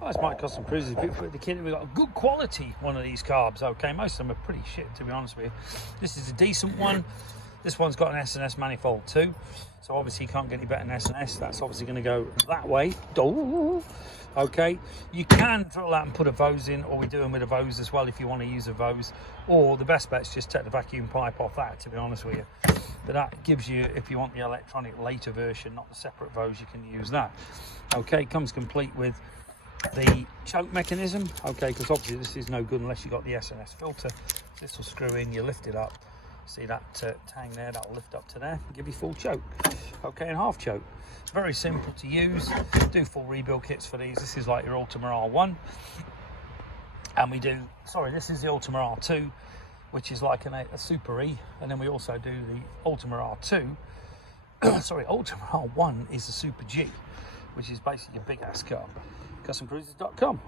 Well, that's Mike Custom Cruisers. The kit, we've got a good quality one of these carbs. Okay, most of them are pretty shit, to be honest with you. This is a decent one. This one's got an S&S manifold too, so obviously you can't get any better than S&S. That's obviously going to go that way. Okay, you can drill out and put a Vose in, or we do them with a Vose as well if you want to use a Vose, or the best bet's just take the vacuum pipe off that, to be honest with you. But that gives you, if you want the electronic later version, not the separate Vose, you can use that. Okay, comes complete with the choke mechanism. Okay, because obviously this is no good unless you've got the S&S filter. This will screw in, you lift it up. See that tang there, that'll lift up to there and give you full choke. Okay, and half choke. Very simple to use. Do full rebuild kits for these. This is like your Ultima R1. And we do, sorry, this is the Ultima R2, which is like a Super E. And then we also do the Ultima R2. Sorry, Ultima R1 is the Super G, which is basically a big ass car. CustomCruisers.com.